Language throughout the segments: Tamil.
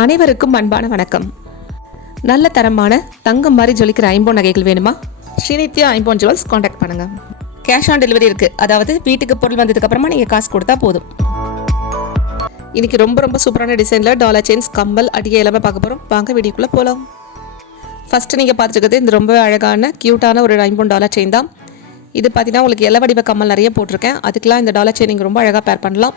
அனைவருக்கும் அன்பான வணக்கம். நல்ல தரமான தங்கம் மாதிரி ஜொலிக்கிற ஐம்போன் நகைகள் வேணுமா? ஸ்ரீநித்யா ஐம்போன் ஜுவல்ஸ் காண்டாக்ட் பண்ணுங்க. கேஷ் ஆன் டெலிவரி இருக்கு. அதாவது வீட்டுக்கு பொருள் வந்ததுக்கு அப்புறமா நீங்க காசு கொடுத்தா போதும். இன்னைக்கு ரொம்ப ரொம்ப சூப்பரான டிசைனில் டாலர் செயின்ஸ் கம்பல் அடிய எல்லாமே பார்க்க போகிறோம் வாங்க வீடியோக்குள்ளே போகலாம் ஃபஸ்ட்டு நீங்கள் பார்த்துருக்கிறது இந்த ரொம்ப அழகான க்யூட்டான ஒரு ஐம்போன் டாலர் செயின் தான். இது பார்த்தீங்கன்னா உங்களுக்கு எல்லா வடிவ கம்மல் நிறைய போட்டிருக்கேன். அதுக்கெலாம் இந்த டாலர் செயின் நீங்கள் ரொம்ப அழகாக பேர் பண்ணலாம்.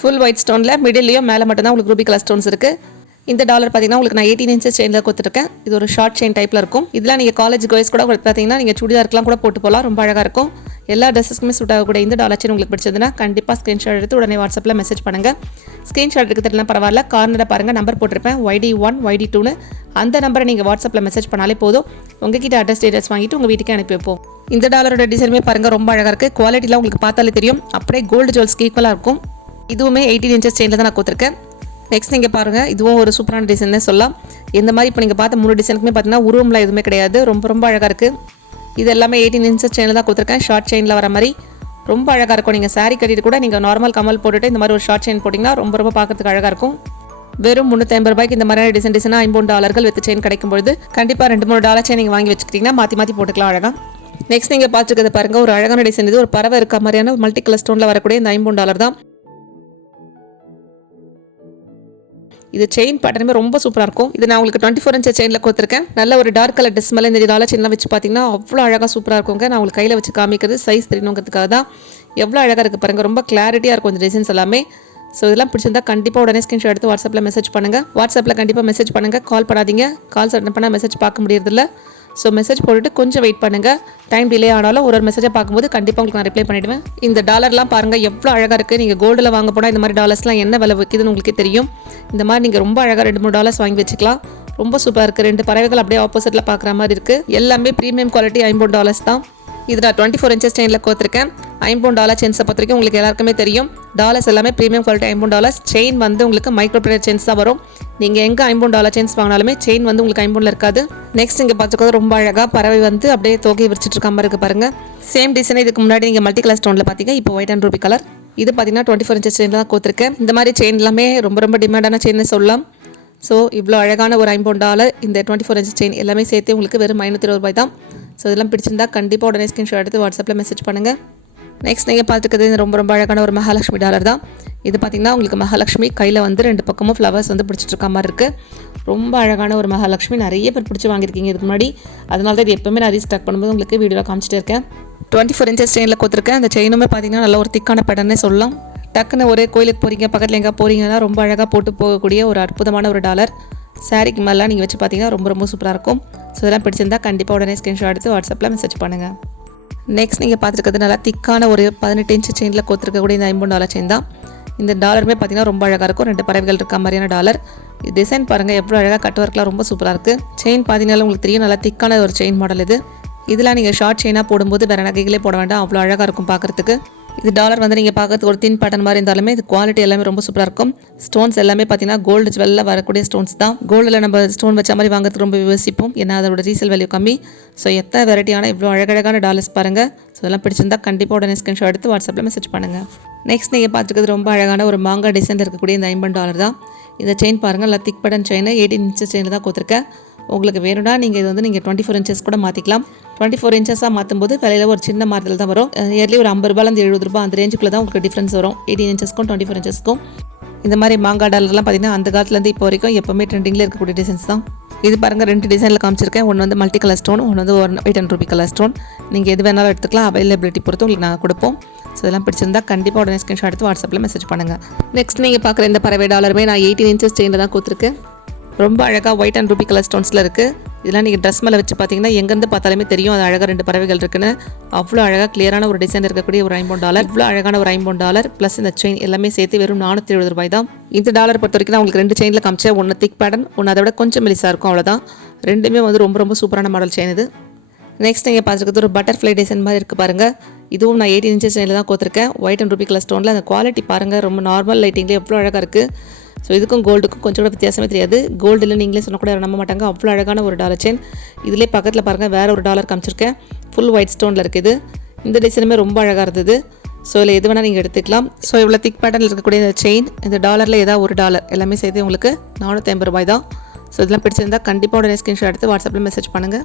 ஃபுல் ஒயிட் ஸ்டோனில் மிடில்லையும் மேலே மட்டும்தான் உங்களுக்கு ரூபி கலர் ஸ்டோன்ஸ் இருக்குது இந்த டாலர் பார்த்தீங்கன்னா உங்களுக்கு நான் எயிட்டீன் இன்ச்சஸ் செயினில் கொடுத்துருக்கேன். இது ஒரு ஷார்ட் செயின் டைப்பில் இருக்கும். இதெல்லாம் நீங்கள் காலேஜ் கோய்ஸ் கூட உங்களுக்கு பார்த்தீங்கன்னா நீங்கள் சுடிதாருக்குலாம் கூட போட்டு போகலாம் ரொம்ப அழகாக இருக்கும். எல்லா ட்ரெஸ்ஸுக்குமே சூட் ஆகக்கூடிய இந்த டாலர் செயின் உங்களுக்கு பிடிச்சதுன்னா கண்டிப்பாக ஸ்க்ரீன்ஷாட் எடுத்து உடனே வாட்ஸ்அப்பில் மெசேஜ் பண்ணுங்கள் ஸ்க்ரீன்ஷாட் எடுக்க தெரியல பரவாயில்ல. கார்னரை பாருங்கள் நம்பர் போட்டிருப்பேன். ஒய்டி ஒன் ஒய்டி டூன்னு அந்த நம்பரை நீங்கள் வாட்ஸ்அப்பில் மெசேஜ் பண்ணாலே போதும். உங்ககிட்ட அட்ரஸ் டீட்டெயில்ஸ் வாங்கிட்டு உங்கள் வீட்டுக்கே அனுப்பி வைப்போம். இந்த டாலரோட டிசைனுமே பாருங்கள் ரொம்ப அழகாக இருக்குது குவாலிட்டிலாம் உங்களுக்கு பார்த்தாலே தெரியும். அப்படியே கோல்டு ஜுவல்ஸ்க்கு ஈக்குவலாக இருக்கும். இதுவுமே எயிட்டீன் இன்ச்சஸ் செயினில் தான் நான் கொடுத்துருக்கேன் நெக்ஸ்ட் நீங்கள் பாருங்கள் இதுவும் ஒரு சூப்பரான டிசைன்னே சொல்லலாம். இந்த மாதிரி இப்போ நீங்கள் பார்த்த மூணு டிசைனுக்குமே பார்த்தீங்கன்னா உருவம்லாம் எதுவுமே கிடையாது. ரொம்ப ரொம்ப அழகாக இருக்குது இது எல்லாமே எயிட்டீன் இன்ச்சஸ் செயினில் தான் கொடுத்துருக்கேன் ஷார்ட் செயினில் வர மாதிரி ரொம்ப அழகாக இருக்கும். நீங்கள் சாரி கட்டிட்டு கூட நீங்கள் நார்மல் கமல் போட்டுட்டு இந்த மாதிரி ஒரு ஷார்ட் செயின் போட்டிங்கன்னா ரொம்ப ரொம்ப பார்க்குறதுக்கு அழகாக இருக்கும். வெறும் முந்நூற்றி ஐம்பது ரூபாய்க்கு இந்த மாதிரியான டிசைன் டிசைனாக ஐம்பது டாலர்கள் வித் செயின் கிடைக்கும்பொழுது கண்டிப்பாக ரெண்டு மூணு டாலர் செயின் நீங்கள் வாங்கி வச்சுக்கிட்டிங்கன்னா மாற்றி மாற்றி போட்டுக்கலாம் அழகாக நெக்ஸ்ட் நீங்கள் பார்த்துருக்கிறது பாருங்கள் ஒரு அழகான டிசைன் இது ஒரு பறவை இருக்க மாதிரியான மல்டி கலர் ஸ்டோனில் வரக்கூடிய இந்த ஐம்பது டாலர் தான். இது செயின் பேட்டர்னுமே ரொம்ப சூப்பராக இருக்கும். இது நான் உங்களுக்கு டுவெண்ட்டி ஃபோர் இன்ச் செயினில் கொடுத்துருக்கேன். நல்ல ஒரு டார்க் கலர் ட்ரெஸ் மேலே இந்த டாலர் செயின்லாம் வச்சு பார்த்தீங்கன்னா அவ்வளோ அழகாக சூப்பராக இருக்குங்க. நான் உங்களுக்கு கையில் வச்சு காமிக்கிறது சைஸ் தெரியணுங்கிறதுக்காக தான். எவ்வளோ அழகாக இருக்குது பாருங்கள் ரொம்ப கிளாரிட்டியாக இருக்கும் இந்த டிசைன்ஸ் எல்லாமே. ஸோ இதெல்லாம் பிடிச்சிருந்தா கண்டிப்பாக உடனே ஸ்கிரீன்ஷாட் எடுத்து வாட்ஸ்அப்பில் மெசேஜ் பண்ணுங்கள் வாட்ஸ்அப்பில் கண்டிப்பாக மெசேஜ் பண்ணுங்கள் கால் பண்ணாதீங்க. கால்ஸ் அட்டன் பண்ணால் மெசேஜ் பார்க்க முடியறதில்ல. ஸோ மெசேஜ் போட்டுட்டு கொஞ்சம் வெயிட் பண்ணுங்கள் டைம் டிலே ஆனாலும் ஒரு ஒரு மெசேஜை பார்க்கும்போது கண்டிப்பாக உங்களுக்கு நான் ரிப்ளை பண்ணிவிடுவேன் இந்த டாலர்லாம் பாருங்கள் எவ்வளோ அழகாக இருக்குது நீங்கள் கோல்டில் வாங்க போனால் இந்த மாதிரி டாலர்ஸ்லாம் என்ன விலை விற்கிதுன்னு உங்களுக்கே தெரியும். இந்த மாதிரி நீங்கள் ரொம்ப அழகாக ரெண்டு மூணு டாலர்ஸ் வாங்கி வச்சுக்கலாம். ரொம்ப சூப்பராக இருக்குது ரெண்டு பறவைகள் அப்படியே ஆப்போசிட்டில் பார்க்குற மாதிரி இருக்குது எல்லாமே ப்ரீமியம் குவாலிட்டி ஐம்பது டாலர்ஸ் தான். இது நான் டுவெண்ட்டி ஃபோர் இன்ச்சஸ் செயினில் கோத்திருக்கேன். ஐம்பது டாலர் செயின்ஸை பொறுத்த வரைக்கும் உங்களுக்கு எல்லாருக்குமே தெரியும். டாலர்ஸ் எல்லாமே ப்ரீமியம் குவாலிட்டி ஐம்பது டாலர்ஸ் செயின் வந்து உங்களுக்கு மைக்ரோ பிளேட் செயின்ஸ் தான் வரும். நீங்கள் எங்கே ஐம்பது டாலர் செயின்ஸ் வாங்கினாலுமே செயின் வந்து உங்களுக்கு ஐம்பதுல இருக்காது. நெக்ஸ்ட் இங்கே பார்த்துக்கிறது ரொம்ப அழகாக பறவை வந்து அப்படியே தொகை விரிச்சிட்டு இருக்க மாதிரி இருக்குது பாருங்கள் சேம் டிசைன் இதுக்கு முன்னாடி நீங்கள் மல்டி கலர் ஸ்டோனில் பார்த்தீங்க இப்போ ஒயிட் அண்ட் ரூபி கலர் இது பார்த்தீங்கன்னா டுவெண்ட்டி ஃபோர் இன்ச்சஸ் செயின் தான் கோத்திருக்கேன். இந்த மாதிரி செயின் எல்லாமே ரொம்ப ரொம்ப டிமாண்டான செயின்னு சொல்லலாம். ஸோ இவ்வளோ அழகான ஒரு ஐம்பது இந்த டுவெண்ட்டி ஃபோர் இன்ச் செயின் எல்லாமே சேர்த்து உங்களுக்கு வெறும் ஐநூற்றி இருபது ரூபாய் தான். ஸோ இதெல்லாம் பிடிச்சிருந்தா கண்டிப்பாக உடனே ஸ்கிரீன்ஷாட் எடுத்து வாட்ஸ்அப்பில் மெசேஜ் பண்ணுங்கள் நெக்ஸ்ட் நீங்கள் பார்த்துக்கிறது ரொம்ப ரொம்ப அழகான ஒரு மகாலட்சுமி டாலர் தான். இது பார்த்தீங்கன்னா உங்களுக்கு மகாலட்சுமி கையில் வந்து ரெண்டு பக்கமும் ஃப்ளவர்ஸ் வந்து பிடிச்சிட்டு இருக்க மாதிரி இருக்குது ரொம்ப அழகான ஒரு மகாலட்சுமி. நிறைய பேர் பிடிச்சி வாங்கியிருக்கீங்க இதுக்கு முன்னாடி. அதனால தான் இது எப்போவுமே நான் ரீஸ்டாக் பண்ணும்போது உங்களுக்கு வீடியோவில் காமிச்சிட்டே இருக்கேன். டுவெண்ட்டி ஃபோர் இன்ச்சஸ் செயினில் கொடுத்துருக்கேன். அந்த செயினுமே பார்த்தீங்கன்னா நல்ல ஒரு திக்கான பேட்டர்னே சொல்லலாம். டக்குன்னு ஒரே கோயிலுக்கு போகிறீங்க பக்கத்தில் எங்கே போகிறீங்கன்னா ரொம்ப அழகாக போட்டு போகக்கூடிய ஒரு அற்புதமான ஒரு டாலர் சாரிக்கு மேலாம் நீங்கள் வச்சு பார்த்தீங்கன்னா ரொம்ப ரொம்ப சூப்பராக இருக்கும். ஸோ இதெல்லாம் பிடிச்சிருந்தா கண்டிப்பாக உடனே ஸ்க்ரீன்ஷாட் எடுத்து வாட்ஸ்அப்பில் மெசேஜ் பண்ணுங்கள் நெக்ஸ்ட் நீங்கள் பார்த்துருக்கிறது நல்லா திக்கான ஒரு பதினெட்டு இன்ச்சு செயினில் கொடுத்துருக்கக்கூடிய இந்த ஐம்பது டாலர் செயின் தான். இந்த டாலருமே பார்த்தீங்கன்னா ரொம்ப அழகாக இருக்கும். ரெண்டு பறவைகள் இருக்க மாதிரியான டாலர் டிசைன் பாருங்கள் எவ்வளோ அழகாக கட் ஒர்க்லாம் ரொம்ப சூப்பராக இருக்குது செயின் பார்த்தீங்கன்னாலும் உங்களுக்கு தெரியும் நல்லா திக்கான ஒரு செயின் மாடல் இது. இதெல்லாம் நீங்கள் ஷார்ட் செயினாக போடும்போது வேறு நகைகளே போட வேண்டாம். அவ்வளோ அழகாக இருக்கும் பார்க்குறதுக்கு. இது டாலர் வந்து நீங்கள் பார்க்கறதுக்கு ஒரு தின் பேட்டர்ன் மாதிரி இருந்தாலுமே இது குவாலிட்டி எல்லாமே ரொம்ப சூப்பராக இருக்கும். ஸ்டோன்ஸ் எல்லாமே பார்த்தீங்கன்னா கோல்டு ஜுவல்ல வரக்கூடிய ஸ்டோன்ஸ் தான். கோல்டில் நம்ம ஸ்டோன் வச்ச மாதிரி வாங்குறதுக்கு ரொம்ப யோசிப்போம் ஏன்னா அதோட ரீசேல் வேல்யூ கம்மி. ஸோ எத்தனை வெரைட்டியான இவ்வளோ அழகழகான டாலர்ஸ் பாருங்கள் ஸோ இதெல்லாம் பிடிச்சிருந்தா கண்டிப்பாக உடனே ஸ்க்ரீன்ஷாட் எடுத்து வாட்ஸ்அப்பில் மெசேஜ் பண்ணுங்கள் நெக்ஸ்ட் நீங்கள் பார்த்துருக்கிறது ரொம்ப அழகான ஒரு மாங்காய் டிசைனில் இருக்கக்கூடிய இந்த ஐம்பன் டாலர் தான். இந்த செயின் பாருங்கள் நல்லா thick button chain eighteen inches செயினில் தான் கொடுத்துருக்கேன். உங்களுக்கு வேணும்னா நீங்கள் இது வந்து நீங்கள் டுவெண்ட்டி ஃபோர் இன்ச்சஸ் கூட மாற்றிக்கலாம் டுவெண்ட்டி ஃபோர் இன்ச்சஸாக மாற்றும்போது விலையில் ஒரு சின்ன மாறுதல் தான் வரும். இயர்லி ஒரு ஐம்பது ரூபாயிலேருந்து எழுபது ரூபாய் அந்த ரேஞ்சுக்குள்ள தான் உங்களுக்கு டிஃப்ரென்ஸ் வரும். எயிட்டீன் இன்ச்சஸ்க்கும் டுவெண்ட்டி ஃபோர் இன்ச்சஸ்க்கும் இந்த மாதிரி மாங்காய் டாலர்லாம் பார்த்தீங்கன்னா அந்த காலத்துலேருந்து இப்போ வரைக்கும் எப்போவுமே ட்ரெண்டிங்கில் இருக்கக்கூடிய டிசைன்ஸ் தான். இது பாருங்கள் ரெண்டு டிசைனில் காமிச்சிருக்கேன். ஒன்று வந்து மல்டி கலர் ஸ்டோன் ஒன்று வந்து one eight hundred ruby colour stone நீங்கள் எது வேணாலும் எடுத்துக்கலாம். அவைலபிலிட்டி பொறுத்து உங்களுக்கு நாங்கள் கொடுப்போம். ஸோ இதெல்லாம் பிடிச்சிருந்தா கண்டிப்பாக உடனே ஸ்க்ரீன்ஷாட் எடுத்து வாட்ஸ்அப்பில் மெசேஜ் பண்ணுங்கள் நெக்ஸ்ட் நீங்கள் பார்க்குற இந்த பறவை டாலருமே நான் எயிட்டீன் இன்ச்சஸ் செயினில் தான் கொடுத்துருக்கேன். ரொம்ப அழகாக ஒயிட் அண்ட் ரூபி கலர் ஸ்டோன்ஸில் இருக்குது இதெல்லாம் நீங்கள் ட்ரெஸ் மேலே வச்சு பார்த்தீங்கன்னா எங்கேருந்து பார்த்தாலுமே தெரியும். அது அழகாக ரெண்டு பறவைகள் இருக்குன்னு. அவ்வளோ அழகாக கிளியரான ஒரு டிசைன் இருக்கக்கூடிய ஒரு ஐம்பது டாலர் இவ்வளோ அழகான ஒரு ஐம்பது டாலர் ப்ளஸ் இந்த செயின் எல்லாமே சேர்த்து வெறும் நானூற்றி எழுபது ரூபாய் தான். இந்த டாலர் பொறுத்த வரைக்கும் நான் உங்களுக்கு ரெண்டு செயினில் காமிச்சேன். ஒன்று திக் பேட்டன் ஒன்று அதை விட கொஞ்சம் மெலிசாக இருக்கும். அவ்வளோதான் ரெண்டுமே வந்து ரொம்ப ரொம்ப சூப்பரான மாடல் செயின் இது. நெக்ஸ்ட் நீங்கள் பார்த்துருக்கிறது ஒரு பட்டர்ஃப்ளை டிசைன் மாதிரி இருக்குது பாருங்கள் இதுவும் நான் எயிட்டீன் இன்ச்சஸ் செயினில் தான் கொடுத்துருக்கேன் ஒயிட் அண்ட் ரூபி கலர் ஸ்டோனில் அந்த குவாலிட்டி பாருங்கள் ரொம்ப நார்மல் லைட்டிங்கில் எவ்வளோ அழகாக இருக்குது ஸோ இதுக்கும் கோல்டுக்கும் கொஞ்சம் கூட வித்தியாசமே தெரியாது. கோல்டில் நீங்களே சொன்ன கூட நம்ப மாட்டாங்க. அவ்வளோ அழகான ஒரு டாலர் செயின் இதிலே பக்கத்தில் பாருங்கள் வேறு ஒரு டாலர் காமிச்சிருக்கேன். ஃபுல் ஒயிட் ஸ்டோனில் இருக்குது. இந்த டிசைனுமே ரொம்ப அழகாக இருந்தது. ஸோ இதில் எது வேணால் நீங்கள் எடுத்துக்கலாம். ஸோ இவ்வளோ திக் பேட்டர்னில் இருக்கக்கூடிய இந்த செயின் இந்த டாலரில் ஏதாவது ஒரு டாலர் எல்லாமே சேர்த்து உங்களுக்கு நானூற்றி ஐம்பது ரூபாய் தான். ஸோ இதெல்லாம் பிடிச்சிருந்தால் கண்டிப்பாக உடனே ஸ்க்ரீன்ஷாட் எடுத்து வாட்ஸ்அப்பில் மெசேஜ் பண்ணுங்கள்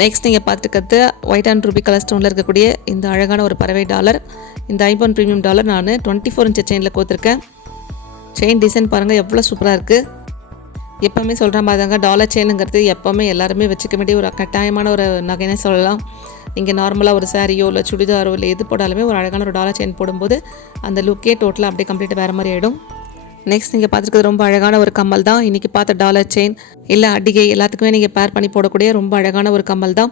நெக்ஸ்ட் நீங்கள் பார்த்துக்கிறது ஒயிட் அண்ட் ரூபி கலர் ஸ்டோனில் இருக்கக்கூடிய இந்த அழகான ஒரு பறவை டாலர் இந்த ஐபோன் ப்ரீமியம் டாலர் நான் டுவெண்ட்டி ஃபோர் இன்ச் செயினில் கோத்துருக்கேன். செயின் டிசைன் பாருங்கள் எவ்வளோ சூப்பராக இருக்குது எப்போவுமே சொல்கிற மாதிரி தாங்க டாலர் செயினுங்கிறது எப்போவுமே எல்லாருமே வச்சுக்க வேண்டிய ஒரு கட்டாயமான ஒரு நகைனே சொல்லலாம். நீங்கள் நார்மலாக ஒரு சாரியோ இல்லை சுடிதாரோ இல்லை எது போட்டாலுமே ஒரு அழகான ஒரு டாலர் செயின் போடும்போது அந்த லுக்கே டோட்டலாக அப்படியே கம்ப்ளீட் வேறு மாதிரி ஆகிடும் நெக்ஸ்ட் நீங்கள் பார்த்துருக்கிறது ரொம்ப அழகான ஒரு கம்மல் தான். இன்றைக்கி பார்த்த டாலர் செயின் இல்லை அடிகை எல்லாத்துக்குமே நீங்கள் பேர் பண்ணி போடக்கூடிய ரொம்ப அழகான ஒரு கம்மல் தான்.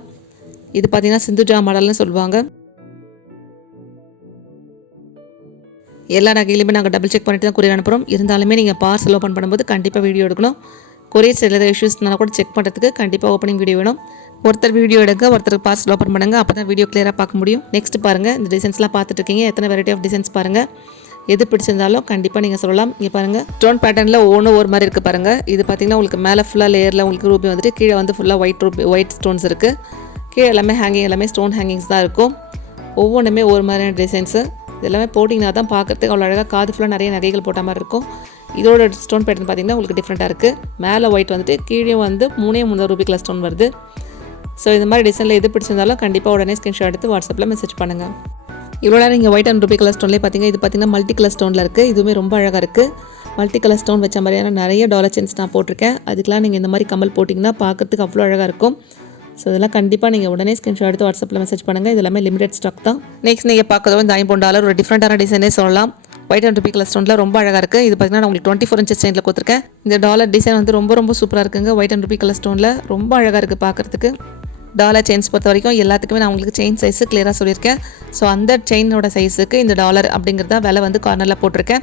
இது பார்த்திங்கன்னா சிந்துஜா மாடல்னு சொல்லுவாங்க. எல்லா நகையிலுமே நாங்கள் டபுள் செக் பண்ணிட்டு தான் கொரியர் அனுப்புகிறோம் இருந்தாலுமே நீங்கள் பார்சல் ஓப்பன் பண்ணும்போது கண்டிப்பாக வீடியோ எடுக்கணும். கொரியர் சைடில் ஏதாவது இஷ்யூஸ்னால கூட செக் பண்ணுறதுக்கு கண்டிப்பாக ஓப்பனிங் வீடியோ வேணும். ஒருத்தர் வீடியோ எடுங்க ஒருத்தர் பார்சல் ஓப்பன் பண்ணுங்கள் அப்போ தான் வீடியோ கிளியராக பார்க்க முடியும். நெக்ஸ்ட் பாருங்கள் இந்த டிசைன்ஸ்லாம் பார்த்துட்டு இருக்கீங்க. எத்தனை வெரைட்டி ஆஃப் டிசைன்ஸ் பாருங்கள் எது பிடிச்சிருந்தாலும் கண்டிப்பாக நீங்கள் சொல்லலாம். இங்கே பாருங்கள் ஸ்டோன் பேட்டர்னில் ஒவ்வொன்றும் ஒரு மாதிரி இருக்குது பாருங்கள் இது பார்த்தீங்கன்னா உங்களுக்கு மேலே ஃபுல்லாக லேயரில் உங்களுக்கு ரூபி வந்துட்டு கீழே வந்து ஃபுல்லாக ஒயிட் ரூபி ஒயிட் ஸ்டோன்ஸ் இருக்குது கீழே எல்லாமே ஹேங்கிங் எல்லாமே ஸ்டோன் ஹேங்கிங்ஸ் தான் இருக்கும். ஒவ்வொன்றுமே ஒரு மாதிரியான டிசைன்ஸு இதெல்லாமே போட்டிங்கன்னா தான் பார்க்குறதுக்கு அவ்வளோ அழகாக காது ஃபுல்லாக நிறைய நகைகள் போட்ட மாதிரி இருக்கும். இதோட ஸ்டோன் பேட்டர்ன் பார்த்தீங்கன்னா உங்களுக்கு டிஃப்ரெண்ட்டாக இருக்குது மேலே ஒயிட் வந்துட்டு கீழே வந்து மூணே மூணு ரூபி ஸ்டோன் வருது. ஸோ இந்த மாதிரி டிசைனில் எது பிடிச்சிருந்தாலும் கண்டிப்பாக உடனே ஸ்க்ரீன்ஷாட் எடுத்து வாட்ஸ்அப்பில் மெசேஜ் பண்ணுங்கள் இவ்வளோ நேரம் இங்கே ஒயிட் அண்ட் ரூபி கலர் ஸ்டோன்லேயே பார்த்தீங்கன்னா இது பார்த்தீங்கன்னா மல்டி கலர் ஸ்டோனில் இருக்குது இதுவுமே ரொம்ப அழகாக இருக்குது மல்டி கலர் ஸ்டோன் வச்ச மாதிரியான நிறைய டாலர் சென்ஸ் நான் போட்டிருக்கேன். அதுக்கெலாம் நீங்கள் இந்த மாதிரி கமல் போட்டிங்கன்னா பார்க்கறதுக்கு அவ்வளோ அழகாக இருக்கும். ஸோ இதெல்லாம் கண்டிப்பாக நீங்கள் உடனே ஸ்கிரீன்ஷாட் எடுத்து வாட்ஸ்அப்பில் மெசேஜ் பண்ணுங்கள் இது எல்லாமே லிமிடெட் ஸ்டாக் தான். நெக்ஸ்ட் நீங்கள் பார்க்கறதும் இந்த ஐம்பது டாலர் ஒரு டிஃப்ரெண்ட்டான டிசைனே சொல்லலாம். ஒயிட் அண்ட் ரூபி கலர் ஸ்டோனில் ரொம்ப அழகாக இருக்குது இது பார்த்தீங்கன்னா நான் உங்களுக்கு டுவெண்ட்டி ஃபோர் இன்ச்சஸ் செயினில் கொடுத்துருக்கேன். இந்த டாலர் டிசைன் வந்து ரொம்ப ரொம்ப சூப்பராக இருக்குங்க. ஒயிட் அண்ட் ரூபி கலர் ஸ்டோனில் ரொம்ப அழகாக இருக்குது பார்க்குறதுக்கு. டாலர் செயின்ஸ் பொறுத்த வரைக்கும் எல்லாத்துக்குமே நான் உங்களுக்கு செயின் சைஸு கிளியராக சொல்லியிருக்கேன். ஸோ அந்த செயினோட சைஸுக்கு இந்த டாலர் அப்படிங்கிறத விலை வந்து கார்னரில் போட்டிருக்கேன்.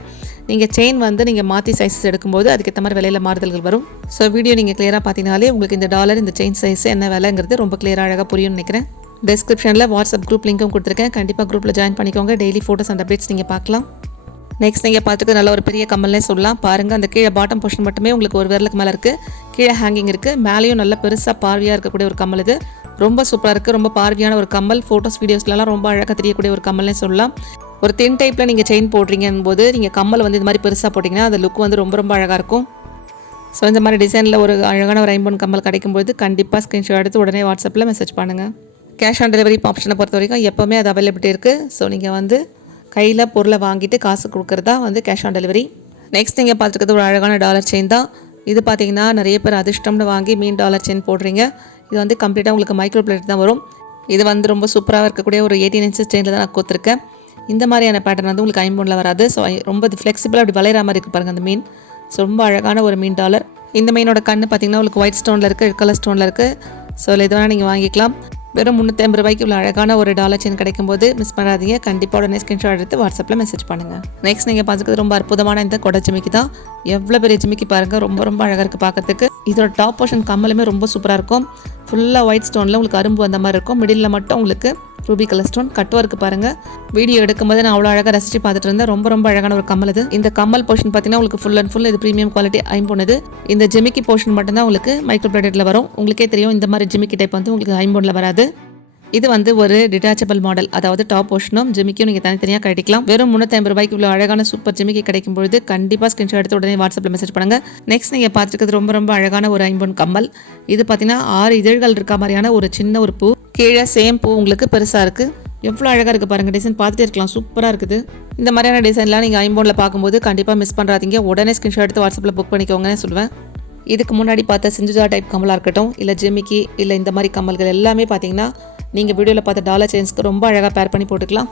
நீங்கள் செயின் வந்து நீங்கள் மாற்றி சைஸஸ் எடுக்கும்போது அதுக்கேற்ற மாதிரி விலையில் மாறுதல்கள் வரும். ஸோ வீடியோ நீங்கள் கிளியராக பார்த்தீங்கனாலே உங்களுக்கு இந்த டாலர் இந்த செயின் சைஸ் என்ன விலைங்கிறது ரொம்ப கிளியராக அழகாக புரியும்னு நினைக்கிறேன். டிஸ்கிரிப்ஷனில் வாட்ஸ்அப் குரூப் லிங்க்கும் கொடுத்துருக்கேன். கண்டிப்பாக குரூப்பில் ஜாயின் பண்ணிக்கோங்க. டெய்லி ஃபோட்டோஸ் அண்ட் அப்டேட்ஸ் நீங்கள் பார்க்கலாம். நெக்ஸ்ட் நீங்கள் பார்த்துக்க நல்ல ஒரு பெரிய கம்மல்னே சொல்லலாம். பாருங்கள் அந்த கீழே பாட்டம் போர்ஷன் மட்டுமே உங்களுக்கு ஒரு விரலுக்கு மேலே இருக்குது கீழே ஹேங்கிங் இருக்குது மேலேயும் நல்ல பெருசாக பார்வையாக இருக்கக்கூடிய ஒரு கம்மல் இது. ரொம்ப சூப்பராக இருக்குது ரொம்ப பார்வையான ஒரு கம்மல். ஃபோட்டோஸ் வீடியோஸ்லலாம் ரொம்ப அழகாக தெரியக்கூடிய ஒரு கம்மல்னே சொல்லலாம். ஒரு தின் டைப்பில் நீங்கள் செயின் போடுறீங்கன்னு போது நீங்கள் கம்மல் வந்து இது மாதிரி பெருசாக போட்டிங்கன்னா அந்த லுக் வந்து ரொம்ப ரொம்ப அழகாக இருக்கும். ஸோ இந்த மாதிரி டிசைனில் ஒரு அழகான ஒரு ஐம்பொன் கம்மல் கிடைக்கும்போது கண்டிப்பாக ஸ்க்ரீன்ஷாட் எடுத்து உடனே வாட்ஸ்அப்பில் மெசேஜ் பண்ணுங்கள் கேஷ் ஆன் டெலிவரி ஆப்ஷனை பொறுத்த வரைக்கும் எப்போவுமே அது அவைலபிலிட்டி இருக்குது ஸோ நீங்கள் வந்து கையில் பொருளை வாங்கிட்டு காசு கொடுக்குறது தான் வந்து கேஷ் ஆன் டெலிவரி நெக்ஸ்ட் நீங்கள் பார்த்துருக்கிறது ஒரு அழகான டாலர் செயின் தான். இது பார்த்தீங்கன்னா நிறைய பேர் அதிர்ஷ்டம்னு வாங்கி மீன் டாலர் செயின் போடுறீங்க. இது வந்து கம்ப்ளீட்டாக உங்களுக்கு மைக்ரோ பிளேட் தான் வரும். இது வந்து ரொம்ப சூப்பராக இருக்கக்கூடிய ஒரு எயிட்டீன் இன்ச்சஸ் செயினில் தான் நான் கொடுத்துருக்கேன் இந்த மாதிரியான பேட்டர்ன் வந்து உங்களுக்கு ஐம்பொன்னில் வராது. ஸோ ரொம்ப ஃப்ளெக்சிபிளாக அப்படி வளையிற மாதிரி இருக்குது பாருங்கள் அந்த மீன். ஸோ ரொம்ப அழகான ஒரு மீன் டாலர் இந்த மீனோட கண்ணு பார்த்தீங்கன்னா உங்களுக்கு ஒயிட் ஸ்டோனில் இருக்குது ரெட் கலர் ஸ்டோனில் இருக்குது ஸோ இது வேணால் நீங்கள் வாங்கிக்கலாம். வெறும் முந்நூற்றி ஐம்பது ரூபாய்க்கு இவ்வளோ அழகான ஒரு டாலர் செயின் கிடைக்கும்போது மிஸ் பண்ணாதீங்க. கண்டிப்பாக உடனே ஸ்க்ரீன்ஷாட் எடுத்து வாட்ஸ்அப்பில் மெசேஜ் பண்ணுங்கள் நெக்ஸ்ட் நீங்கள் பார்த்துக்கிறது ரொம்ப அற்புதமான இந்த கொடை ஜிமிக்கு தான். எவ்வளோ பெரிய ஜிமிக்கி பாருங்கள் ரொம்ப ரொம்ப அழகாக இருக்குது பார்க்கறதுக்கு இதோட டாப் போர்ஷன் கம்மலுமே ரொம்ப சூப்பராக இருக்கும். ஃபுல்லாக ஒயிட் ஸ்டோனில் உங்களுக்கு அரும்பு அந்த மாதிரி இருக்கும். மிடில் மட்டும் உங்களுக்கு ரூபி கலர் ஸ்டோன் கட் பாருங்கள் வீடியோ எடுக்கும்போது நான் அவ்வளோ அழகாக ரசித்து பார்த்துட்டு இருந்தேன். ரொம்ப ரொம்ப அழகான ஒரு கம்மல் இது. இந்த கம்மல் போர்ஷன் பார்த்தீங்கன்னா உங்களுக்கு ஃபுல் அண்ட் ஃபுல் இது ப்ரீமியம் குவாலிட்டி ஐம்பொன்னுது இந்த ஜிமிக்கி போர்ஷன் மட்டும்தான் உங்களுக்கு மைக்ரோ பிளேட்டடில் வரும். உங்களுக்கே தெரியும் இந்த மாதிரி ஜிமிக்கி டைப் வந்து உங்களுக்கு ஐம்பொன்னில் வராது. இது வந்து ஒரு டிட்டாச்சபிள் மாடல் அதாவது டாப் போர்ஷனும் ஜிமிக்கும் நீங்கள் தனித்தனியாக கிடைக்கலாம். வெறும் முந்நூற்றி ரூபாய்க்கு இவ்வளோ அழகான சூப்பர் ஜிமிக்கி கிடைக்கும் பொழுது கண்டிப்பாக ஸ்கிரீன்ஷாட் எடுத்து உடனே வாட்ஸ்அப்பில் மெசேஜ் பண்ணுங்க. நெக்ஸ்ட் நீங்கள் பார்த்துருக்கிறது ரொம்ப ரொம்ப அழகான ஒரு ஐம்பொன் கம்மல். இது பார்த்தீங்கன்னா ஆறு இதழ்கள் இருக்க மாதிரியான ஒரு சின்ன ஒரு பூ. கீழே சேம் பூ உங்களுக்கு பெருசாக இருக்குது எவ்வளோ அழகாக இருக்குது பாருங்கள் டிசைன் பார்த்துட்டே இருக்கலாம் சூப்பராக இருக்குது. இந்த மாதிரியான டிசைன்லாம் நீங்கள் ஐம்போனில் பார்க்கும்போது கண்டிப்பாக மிஸ் பண்ணுறாதீங்க உடனே ஸ்கிரீன்ஷாட் எடுத்து வாட்ஸ்அப்பில் புக் பண்ணிக்கோங்கன்னு சொல்லுவேன். இதுக்கு முன்னாடி பார்த்த சிஞ்சுஜா டைப் கம்மலாக இருக்கட்டும் இல்லை ஜிமிக்கி இல்லை இந்த மாதிரி கம்மல்கள் எல்லாமே பார்த்தீங்கன்னா நீங்கள் வீடியோவில் பார்த்த டாலர் செயின்ஸ்க்கு ரொம்ப அழகாக பேர் பண்ணி போட்டுக்கலாம்.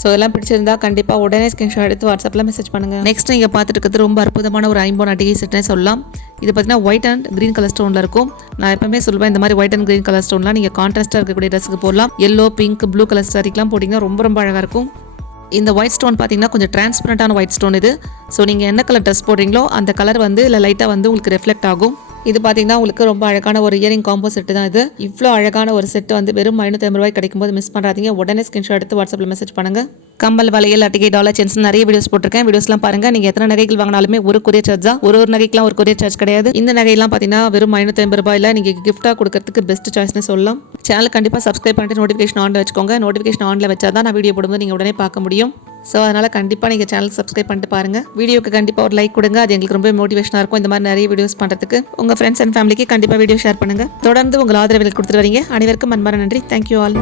ஸோ இதெல்லாம் பிடிச்சிருந்தா கண்டிப்பாக உடனே ஸ்கிரீன்ஷாட் எடுத்து வாட்ஸ்அப்பில் மெசேஜ் பண்ணுங்கள் நெக்ஸ்ட் நீங்கள் பார்த்துட்டு இருக்கிறது ரொம்ப அற்புதமான ஒரு ஐம்போன் அட்டிகை செட்னே சொல்லலாம். இது பார்த்தீங்கன்னா ஒயிட் அண்ட் க்ரீன் கலர் ஸ்டோனில் இருக்கும். நான் எப்பவுமே சொல்லுவேன் இந்த மாதிரி ஒயிட் அண்ட் க்ரீன் கலர் ஸ்டோன்லாம் நீங்கள் கான்ட்ராஸ்ட்டாக இருக்கக்கூடிய ட்ரெஸ்ஸுக்கு போடலாம். எல்லோ பிங்க் ப்ளூ கலர் ஸ்டாரிக்கெலாம் போட்டிங்கன்னா ரொம்ப ரொம்ப அழகாக இருக்கும். இந்த ஒயிட் ஸ்டோன் பார்த்தீங்கன்னா கொஞ்சம் டிரான்ஸ்பரண்ட்டான ஒயிட் ஸ்டோன் இது. ஸோ நீங்கள் என்ன கலர் ட்ரெஸ் போடுறீங்களோ அந்த கலர் வந்து இல்லை லைட்டாக வந்து உங்களுக்கு ரிஃப்ளெக்ட் ஆகும். இது பார்த்தீங்கன்னா உங்களுக்கு ரொம்ப அழகான ஒரு இயரிங் காம்போ செட்டு தான் இது. இவ்வளோ அழகான ஒரு செட்டு வந்து வெறும் ஐநூற்றி ஐம்பது ரூபாய் கிடைக்கும் போது மிஸ் பண்ணுறாதீங்க உடனே ஸ்கிரீன்ஷாட் எடுத்து வாட்ஸ்அப்பில் மெசேஜ் பண்ணுங்கள் கம்பல் வளையல் அட்டிகை டாலர் சென்ஸ் நிறைய வீடியோஸ் போட்டிருக்கேன். வீடியோஸ்லாம் பாருங்க. நீங்க எத்தனை நகைகள் வாங்கினாலுமே ஒரு கொரியர் சார்ஜ் தான் ஒரு ஒரு நகைக்குலாம் ஒரு கொரியர் சார்ஜ் கிடையாது. இந்த நகையெல்லாம் பார்த்தீங்கன்னா வெறும் ஐநூற்றி ஐம்பது ரூபாயில் நீங்க கிஃப்டாக கொடுக்கறதுக்கு பெஸ்ட் சாய்ஸ்னு சொல்லலாம். சேனல் கண்டிப்பாக சப்ஸ்கிரைப் பண்ணிட்டு நோட்டிஃபிகேஷன் ஆன் வச்சுக்கோங்க. நோட்டிஃபிகேஷன் ஆனில் வச்சா தான் நான் வீடியோ போடும்போது நீங்கள் உடனே பார்க்க முடியும். ஸோ அதனால் கண்டிப்பாக நீங்கள் சேனல் சப்ஸ்கிரைப் பண்ணிட்டு பாருங்கள் வீடியோக்கு கண்டிப்பாக ஒரு லைக் கொடுங்க. அது எங்களுக்கு ரொம்ப மோட்டிவேஷனாக இருக்கும். இந்த மாதிரி நிறைய வீடியோஸ் பண்ணுறதுக்கு உங்கள் ஃப்ரெண்ட்ஸ் அண்ட் ஃபேமிலிக்கு கண்டிப்பாக வீடியோ ஷேர் பண்ணுங்கள் தொடர்ந்து உங்கள் ஆதரவில் கொடுத்துட்டு வரீங்க. அனைவருக்கும் அன்பான நன்றி. Thank you all